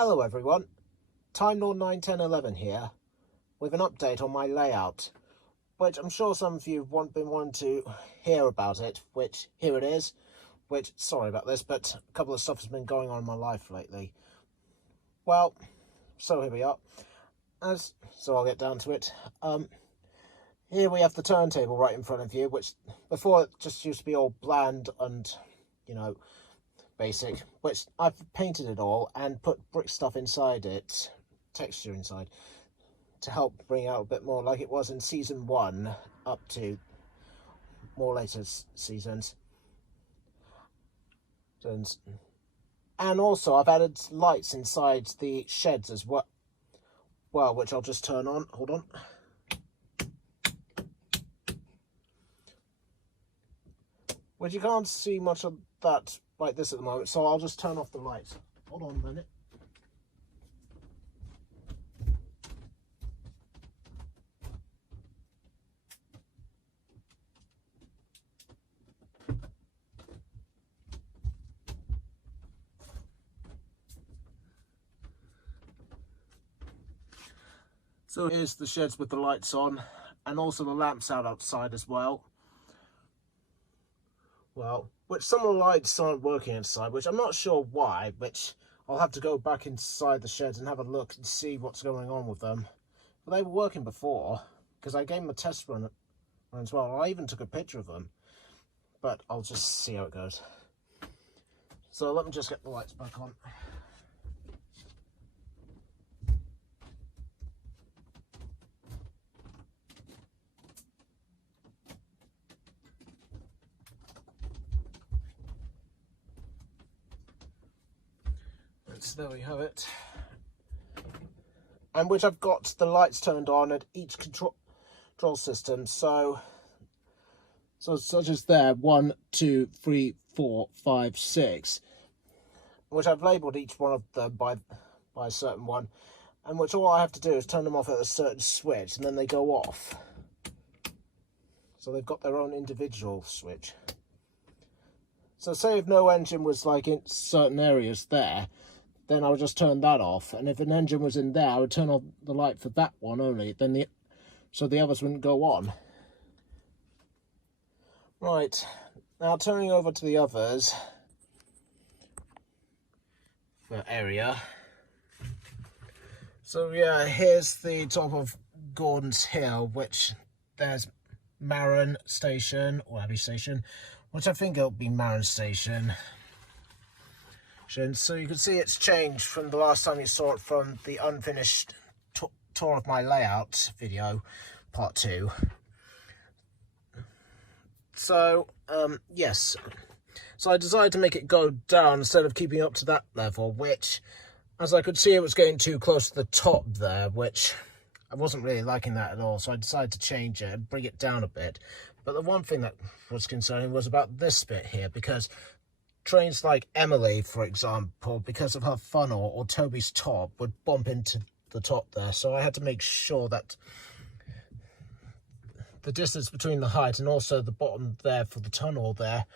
Hello everyone, Time Lord 91011 here, with an update on my layout, which I'm sure some of you have been wanting to hear about it, which here it is, which, sorry about this, but a couple of stuff has been going on in my life lately. Well, so here we are, so I'll get down to it. Here we have the turntable right in front of you, which before it just used to be all bland and, basic, which I've painted it all and put brick stuff inside it, texture inside, to help bring out a bit more like it was in season 1 up to more later seasons. And also I've added lights inside the sheds as well, which I'll just turn on. Hold on. Which you can't see much of that like this at the moment, so I'll just turn off the lights. Hold on a minute. So here's the sheds with the lights on, and also the lamps out outside as well. Which some of the lights aren't working inside, which I'm not sure why, which I'll have to go back inside the sheds and have a look and see what's going on with them. But they were working before, because I gave them a test run as well. I even took a picture of them, but I'll just see how it goes. So let me just get the lights back on. So there we have it, and which I've got the lights turned on at each control system, so such as there 1, 2, 3, 4, 5, 6, which I've labelled each one of them by a certain one, and which all I have to do is turn them off at a certain switch and then they go off. So they've got their own individual switch. So say if no engine was like in certain areas there, then I would just turn that off, and if an engine was in there, I would turn off the light for that one only, then so the others wouldn't go on. Right, now turning over to the others for area. So yeah, here's the top of Gordon's Hill, which there's Maron Station, or Abbey Station, which I think it'll be Maron Station. So you can see it's changed from the last time you saw it from the unfinished tour of my layout video, part 2. So, yes. So I decided to make it go down instead of keeping up to that level, which, as I could see, it was getting too close to the top there, which I wasn't really liking that at all. So I decided to change it and bring it down a bit. But the one thing that was concerning was about this bit here, because trains like Emily, for example, because of her funnel or Toby's top, would bump into the top there. So I had to make sure that the distance between the height and also the bottom there for the tunnel there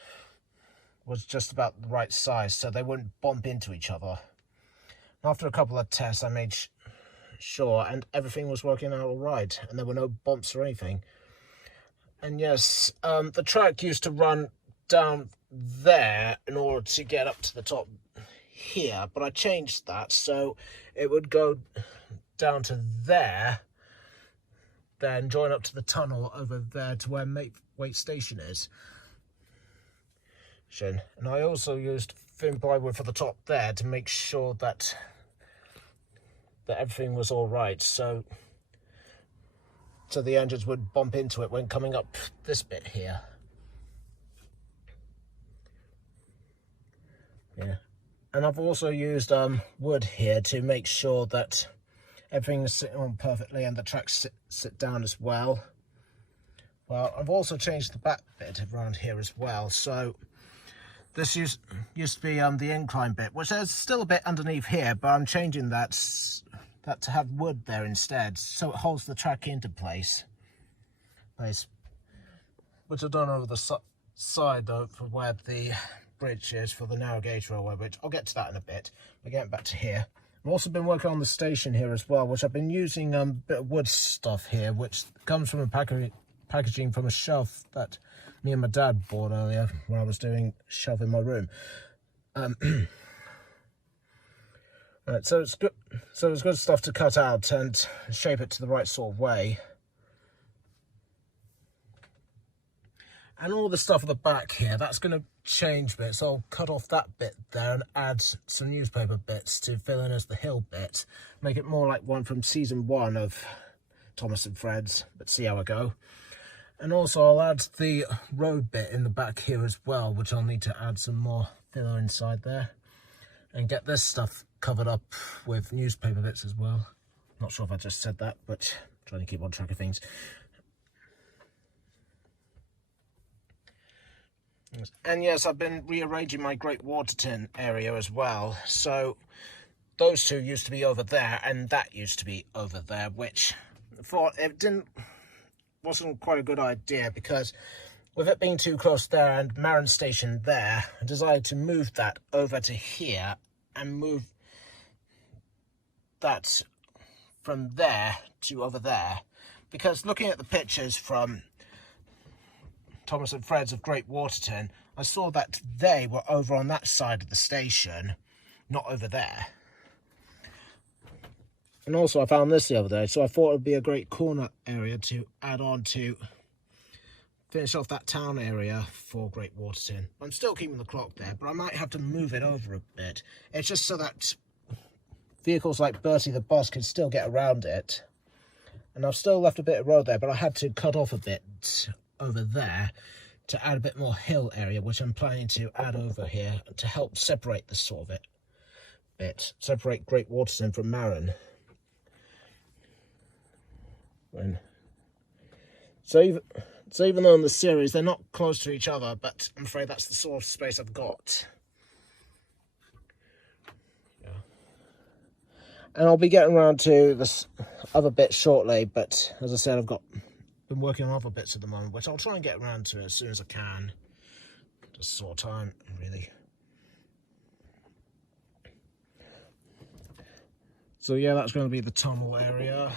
was just about the right size, so they wouldn't bump into each other. After a couple of tests, I made sure, and everything was working out all right, and there were no bumps or anything. And yes, the track used to run down there in order to get up to the top here, but I changed that so it would go down to there, then join up to the tunnel over there to where Waite Station is. And I also used thin plywood for the top there to make sure that everything was all right, so the engines would bump into it when coming up this bit here. Yeah, and I've also used wood here to make sure that everything is sitting on perfectly and the tracks sit down as well. Well, I've also changed the back bit around here as well. So this used to be the incline bit, which there's still a bit underneath here, but I'm changing that to have wood there instead, so it holds the track into place. Which I've done over the side though, for where the bridge is for the narrow gauge railway bridge. I'll get to that in a bit. We're getting back to here. I've also been working on the station here as well, which I've been using a bit of wood stuff here, which comes from a packaging from a shelf that me and my dad bought earlier when I was doing shelf in my room. Right, so it's good. So it's good stuff to cut out and shape it to the right sort of way. And all the stuff at the back here, that's going to change bits. So I'll cut off that bit there and add some newspaper bits to fill in as the hill bit. Make it more like one from season 1 of Thomas and Fred's, but see how I go. And also I'll add the road bit in the back here as well, which I'll need to add some more filler inside there. And get this stuff covered up with newspaper bits as well. Not sure if I just said that, but I'm trying to keep on track of things. And yes, I've been rearranging my Great Waterton area as well. So those two used to be over there, and that used to be over there, which I thought wasn't quite a good idea, because with it being too close there and Marron Station there, I decided to move that over to here and move that from there to over there. Because looking at the pictures from Thomas and Fred's of Great Waterton, I saw that they were over on that side of the station, not over there. And also I found this the other day, so I thought it would be a great corner area to add on to finish off that town area for Great Waterton. I'm still keeping the clock there, but I might have to move it over a bit. It's just so that vehicles like Bertie the bus can still get around it. And I've still left a bit of road there, but I had to cut off a bit over there to add a bit more hill area, which I'm planning to add over here to help separate this sort of separate Great Waterton from Marron. So even though in the series they're not close to each other, but I'm afraid that's the sort of space I've got. Yeah. And I'll be getting around to this other bit shortly, but as I said, I've been working on other bits at the moment, which I'll try and get around to as soon as I can. Just sort of time, really. So yeah, that's going to be the tunnel area,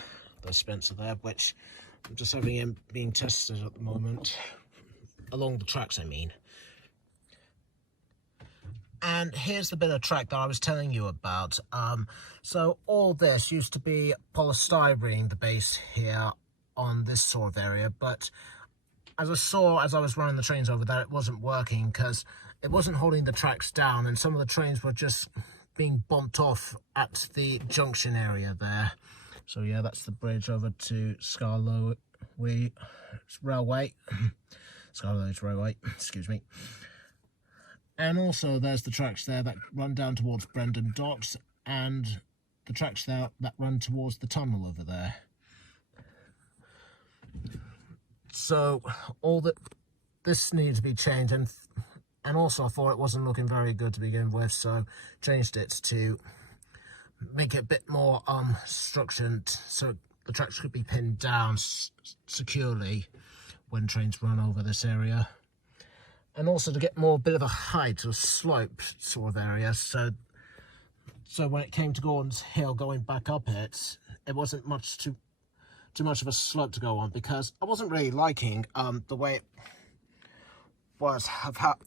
the Spencer there, which I'm just having him being tested at the moment, along the tracks I mean. And here's the bit of track that I was telling you about. So all this used to be polystyrene, the base here on this sort of area, but as I saw as I was running the trains over there, it wasn't working because it wasn't holding the tracks down, and some of the trains were just being bumped off at the junction area there. So yeah, that's the bridge over to Scarlow Railway. Scarlow's Railway, excuse me. And also there's the tracks there that run down towards Brendam Docks, and the tracks there that run towards the tunnel over there. So this needs to be changed, and also I thought it wasn't looking very good to begin with, so changed it to make it a bit more structured, so the tracks could be pinned down securely when trains run over this area. And also to get more bit of a height or slope sort of area, so when it came to Gordon's Hill going back up it wasn't too much of a slope to go on, because I wasn't really liking the way it was, of how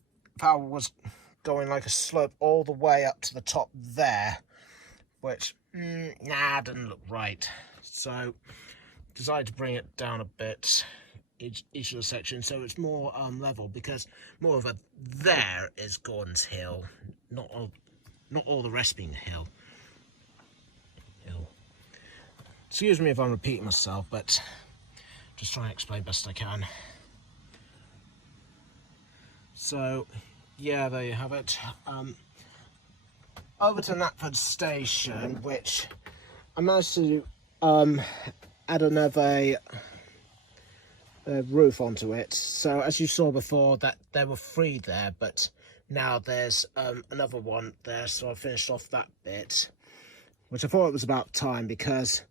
it was going like a slope all the way up to the top there, which didn't look right. So decided to bring it down a bit, each of the sections, so it's more level, because more of a there is Gordon's Hill, not all the rest being a hill. Excuse me if I'm repeating myself, but just trying to explain best I can. So yeah, there you have it. Over to Knapford Station, which I managed to add another roof onto it. So as you saw before, that there were 3 there, but now there's another one there, so I finished off that bit, which I thought it was about time, because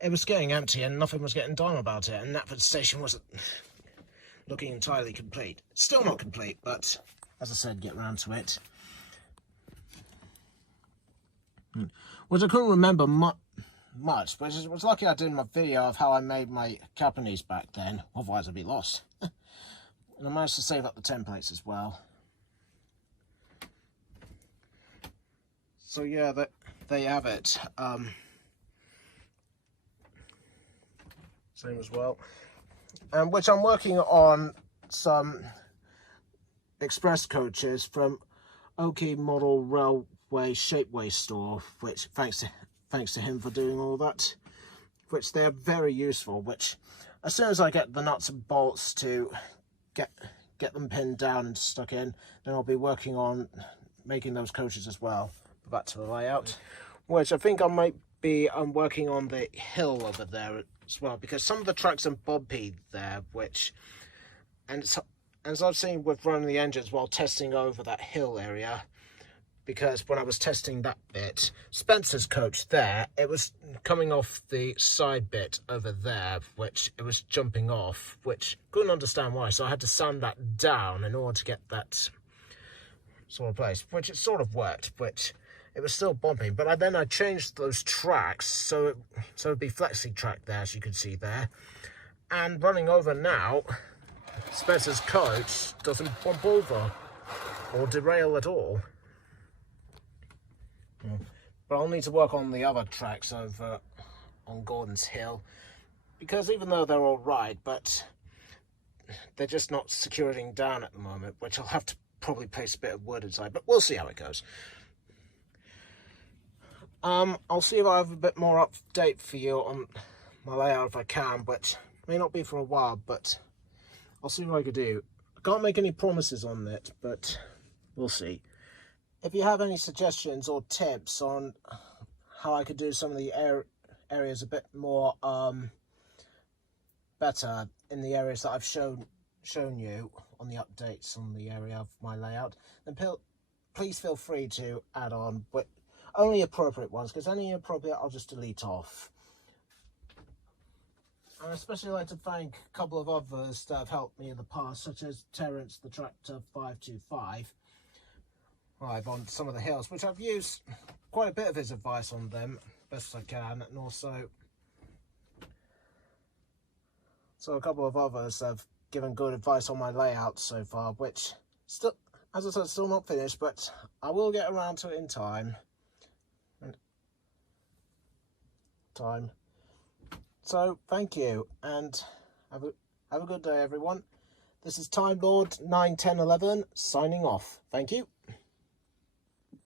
it was getting empty and nothing was getting done about it, and Knapford Station wasn't looking entirely complete. It's still not complete, but as I said, get round to it. which I couldn't remember much, but it was lucky I did my video of how I made my Japanese back then, otherwise I'd be lost. And I managed to save up the templates as well. So yeah, there you have it. Same as well. And which I'm working on some express coaches from Oki Model Railway Shapeway Store, which thanks to him for doing all that, which they're very useful, which as soon as I get the nuts and bolts to get them pinned down and stuck in, then I'll be working on making those coaches as well. Back to the layout, which I think I might be working on the hill over there as well, because some of the tracks are bumpy there, and as I've seen with running the engines while testing over that hill area, because when I was testing that bit, Spencer's coach there, it was coming off the side bit over there, which it was jumping off, which couldn't understand why, so I had to sand that down in order to get that sort of place, which it sort of worked, which it was still bumping. But then I changed those tracks so it'd be flexi track there, as you can see there, and running over now, Spencer's coach doesn't bump over or derail at all. But I'll need to work on the other tracks over on Gordon's Hill, because even though they're all right, but they're just not securing down at the moment, which I'll have to probably place a bit of wood inside, but we'll see how it goes. I'll see if I have a bit more update for you on my layout if I can, but may not be for a while, but I'll see what I can do. I can't make any promises on it, but we'll see. If you have any suggestions or tips on how I could do some of the areas a bit more better in the areas that I've shown you on the updates on the area of my layout, then please feel free to add on, but only appropriate ones, because any inappropriate I'll just delete off. And I'd especially like to thank a couple of others that have helped me in the past, such as Terence the Tractor 525 on some of the hills, which I've used quite a bit of his advice on them best I can, and also a couple of others have given good advice on my layout so far, which still, as I said, still not finished, but I will get around to it in time. So thank you, and have a good day, everyone. This is Time Lord 91011 signing off. Thank you.